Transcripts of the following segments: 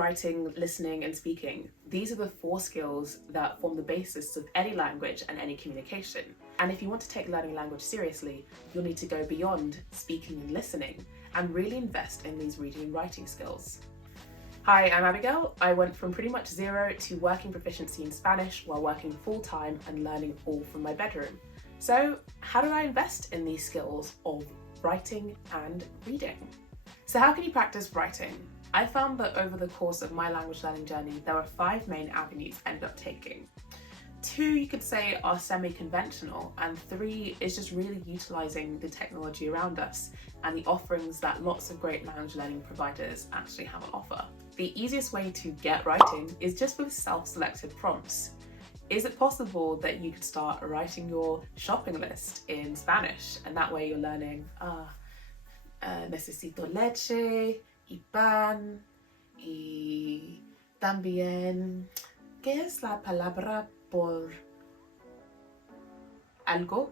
writing, listening, and speaking. These are the 4 skills that form the basis of any language and any communication. And if you want to take learning language seriously, you'll need to go beyond speaking and listening and really invest in these reading and writing skills. Hi, I'm Abigail. I went from pretty much 0 to working proficiency in Spanish while working full-time and learning all from my bedroom. So how do I invest in these skills of writing and reading? So how can you practice writing? I found that over the course of my language learning journey, there were 5 main avenues I ended up taking. 2, you could say, are semi-conventional, and 3 is just really utilising the technology around us and the offerings that lots of great language learning providers actually have on offer. The easiest way to get writing is just with self-selected prompts. Is it possible that you could start writing your shopping list in Spanish, and that way you're learning, necesito leche y pan y también, ¿qué es la palabra por algo?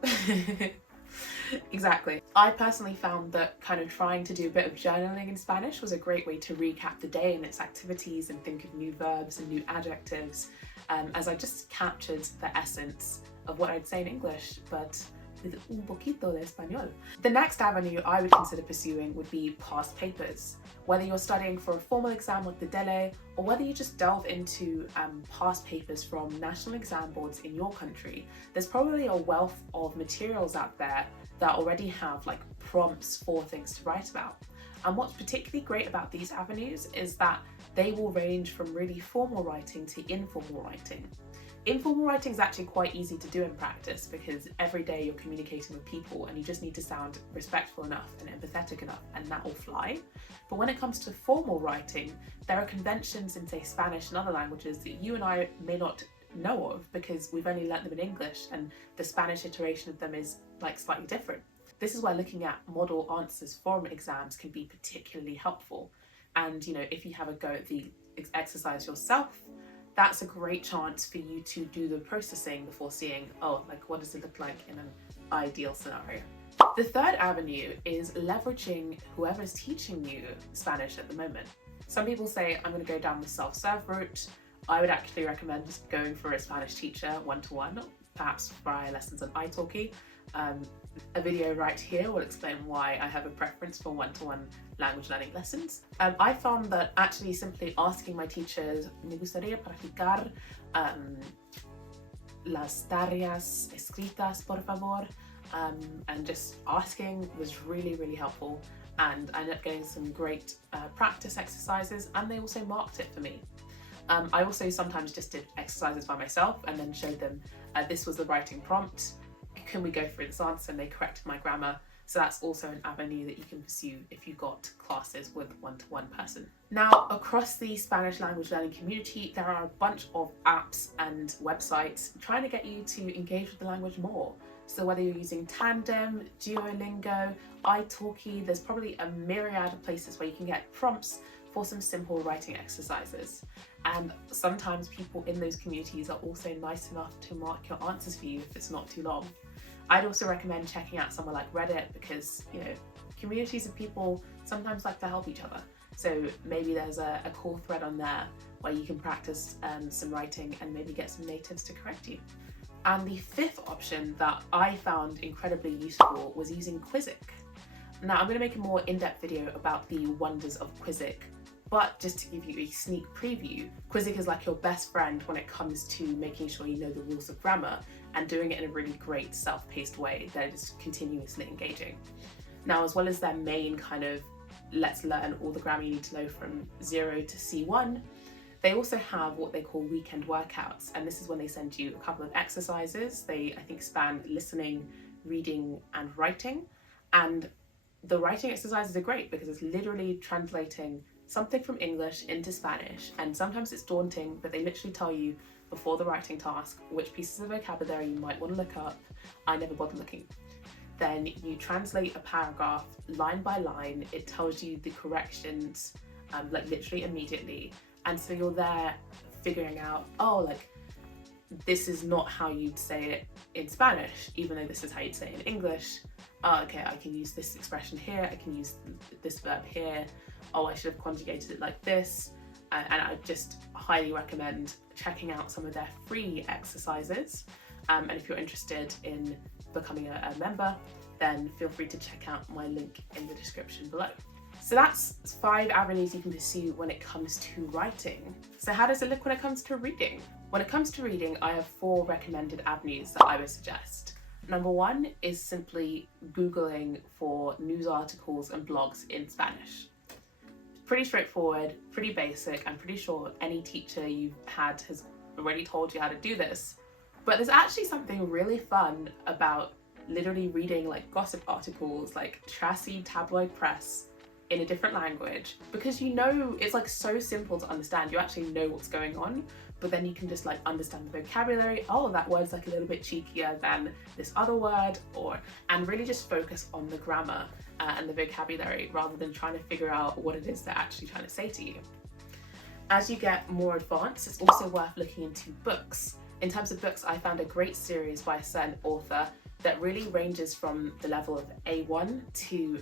Exactly. I personally found that kind of trying to do a bit of journaling in Spanish was a great way to recap the day and its activities and think of new verbs and new adjectives, as I just captured the essence of what I'd say in English, but with un poquito de español. The next avenue I would consider pursuing would be past papers. Whether you're studying for a formal exam like the Dele, or whether you just delve into past papers from national exam boards in your country, there's probably a wealth of materials out there that already have like prompts for things to write about. And what's particularly great about these avenues is that they will range from really formal writing to informal writing. Informal writing is actually quite easy to do in practice because every day you're communicating with people and you just need to sound respectful enough and empathetic enough, and that will fly. But when it comes to formal writing, there are conventions in, say, Spanish and other languages that you and I may not know of because we've only learnt them in English, and the Spanish iteration of them is like slightly different. This is where looking at model answers from exams can be particularly helpful. And if you have a go at the exercise yourself, that's a great chance for you to do the processing before seeing, what does it look like in an ideal scenario? The third avenue is leveraging whoever's teaching you Spanish at the moment. Some people say, I'm going to go down the self-serve route. I would actually recommend just going for a Spanish teacher one-to-one, perhaps via lessons on italki. A video right here will explain why I have a preference for one-to-one language learning lessons. I found that actually simply asking my teachers, me gustaría practicar las tareas escritas, por favor, and just asking was really, really helpful. And I ended up getting some great practice exercises, and they also marked it for me. I also sometimes just did exercises by myself and then showed them this was the writing prompt. Can we go through this answer? And they corrected my grammar. So that's also an avenue that you can pursue if you've got classes with one-to-one person. Now, across the Spanish language learning community, there are a bunch of apps and websites trying to get you to engage with the language more. So whether you're using Tandem, Duolingo, italki, there's probably a myriad of places where you can get prompts for some simple writing exercises. And sometimes people in those communities are also nice enough to mark your answers for you if it's not too long. I'd also recommend checking out somewhere like Reddit because, communities of people sometimes like to help each other. So maybe there's a cool thread on there where you can practice some writing and maybe get some natives to correct you. And the 5th option that I found incredibly useful was using Kwiziq. Now, I'm going to make a more in-depth video about the wonders of Kwiziq, but just to give you a sneak preview, Kwiziq is like your best friend when it comes to making sure you know the rules of grammar and doing it in a really great self-paced way that is continuously engaging. Now, as well as their main kind of let's learn all the grammar you need to know from 0 to C1, they also have what they call weekend workouts, and this is when they send you a couple of exercises. They, I think, span listening, reading, and writing. And the writing exercises are great because it's literally translating something from English into Spanish, and sometimes it's daunting, but they literally tell you before the writing task which pieces of vocabulary you might want to look up. I never bother looking. Then you translate a paragraph line by line. It tells you the corrections literally immediately, and so you're there figuring out, this is not how you'd say it in Spanish, even though this is how you'd say it in English. Okay, I can use this expression here, I can use this verb here. I should have conjugated it like this. and I just highly recommend checking out some of their free exercises. And if you're interested in becoming a member, then feel free to check out my link in the description below. So that's 5 avenues you can pursue when it comes to writing. So how does it look when it comes to reading? When it comes to reading, I have 4 recommended avenues that I would suggest. Number 1 is simply Googling for news articles and blogs in Spanish. Pretty straightforward, pretty basic. I'm pretty sure any teacher you've had has already told you how to do this. But there's actually something really fun about literally reading like gossip articles, like trashy tabloid press in a different language, because you know it's like so simple to understand. You actually know what's going on, but then you can just like understand the vocabulary. Oh, that word's like a little bit cheekier than this other word, and really just focus on the grammar and the vocabulary rather than trying to figure out what it is they're actually trying to say to you. As you get more advanced, it's also worth looking into books. In terms of books, I found a great series by a certain author that really ranges from the level of A1 to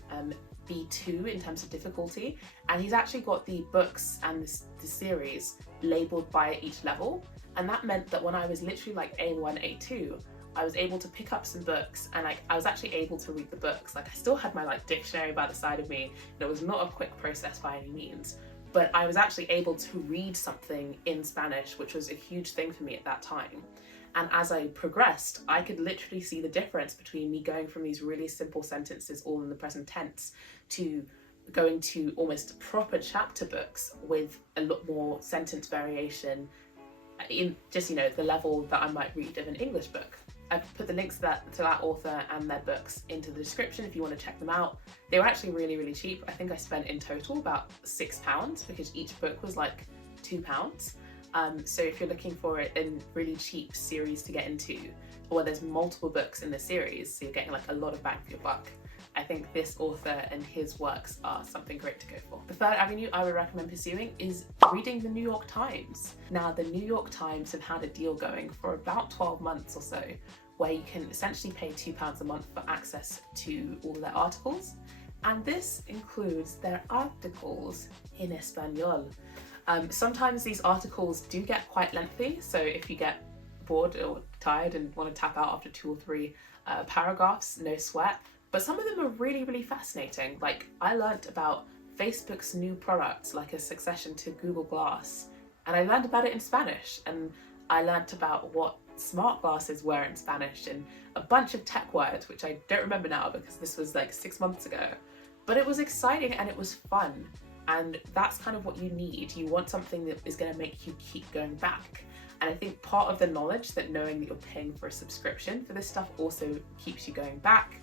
B2 in terms of difficulty, and he's actually got the books and the series labelled by each level, and that meant that when I was literally like A1, A2, I was able to pick up some books, and I was actually able to read the books. Like, I still had my like dictionary by the side of me, and it was not a quick process by any means, but I was actually able to read something in Spanish, which was a huge thing for me at that time. And as I progressed, I could literally see the difference between me going from these really simple sentences all in the present tense to going to almost proper chapter books with a lot more sentence variation in just, you know, the level that I might read of an English book. I've put the links to that author and their books into the description if you want to check them out. They were actually really, really cheap. I think I spent in total about £6 because each book was like £2. So if you're looking for a really cheap series to get into, or there's multiple books in the series, so you're getting like a lot of bang for your buck, I think this author and his works are something great to go for. The third avenue I would recommend pursuing is reading the New York Times. Now, the New York Times have had a deal going for about 12 months or so, where you can essentially pay £2 a month for access to all their articles. And this includes their articles in Espanol. Sometimes these articles do get quite lengthy, so if you get bored or tired and want to tap out after 2 or 3 paragraphs, no sweat. But some of them are really, really fascinating. Like, I learnt about Facebook's new products, like a succession to Google Glass, and I learned about it in Spanish, and I learnt about what smart glasses were in Spanish, and a bunch of tech words, which I don't remember now because this was like 6 months ago. But it was exciting and it was fun. And that's kind of what you need. You want something that is going to make you keep going back. And I think part of the knowledge that knowing that you're paying for a subscription for this stuff also keeps you going back,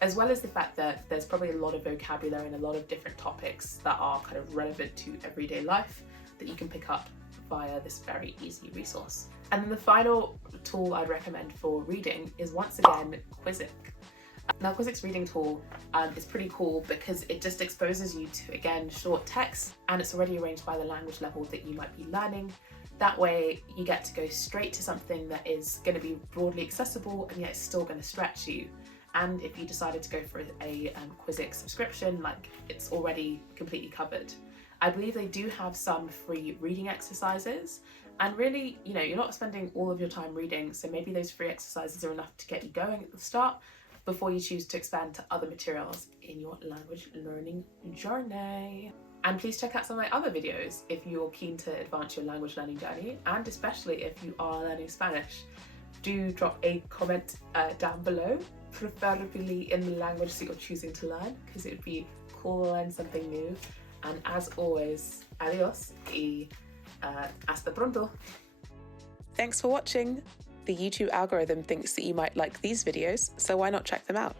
as well as the fact that there's probably a lot of vocabulary and a lot of different topics that are kind of relevant to everyday life that you can pick up via this very easy resource. And then the final tool I'd recommend for reading is once again Kwiziq. Now, Kwiziq's reading tool is pretty cool because it just exposes you to, again, short text, and it's already arranged by the language level that you might be learning. That way you get to go straight to something that is going to be broadly accessible and yet it's still going to stretch you. And if you decided to go for a Kwiziq subscription, like, it's already completely covered. I believe they do have some free reading exercises, and really, you know, you're not spending all of your time reading, so maybe those free exercises are enough to get you going at the start before you choose to expand to other materials in your language learning journey. And please check out some of my other videos if you're keen to advance your language learning journey, and especially if you are learning Spanish. Do drop a comment down below, preferably in the language that you're choosing to learn, because it would be cool to learn something new. And as always, adios y hasta pronto. Thanks for watching. The YouTube algorithm thinks that you might like these videos, so why not check them out?